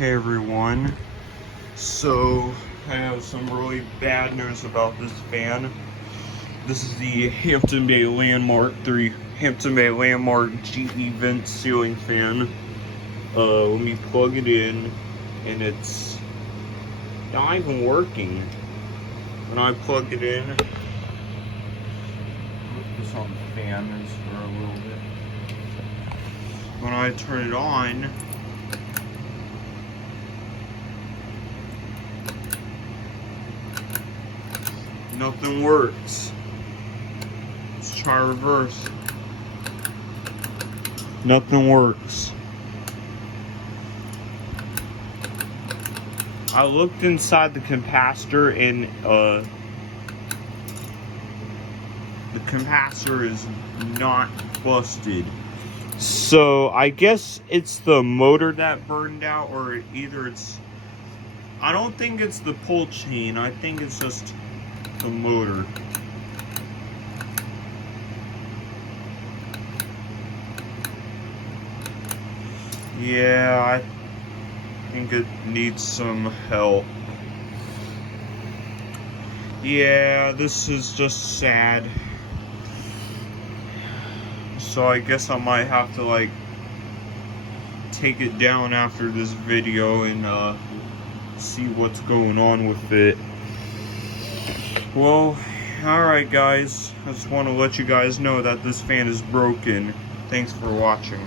Hey everyone, so I have some really bad news about this fan. This is the Hampton Bay Landmark GE vent ceiling fan. Let me plug it in, and it's not even working. When I plug it in, put this on the fan just for a little bit. When I turn it on, nothing works. Let's try reverse. Nothing works. I looked inside the capacitor and the capacitor is not busted. So I guess it's the motor that burned out, or either it's, I don't think it's the pull chain, I think it's just the motor. Yeah, I think it needs some help. Yeah, this is just sad. So I guess I might have to like take it down after this video and see what's going on with it. Well, alright guys, I just want to let you guys know that this fan is broken. Thanks for watching.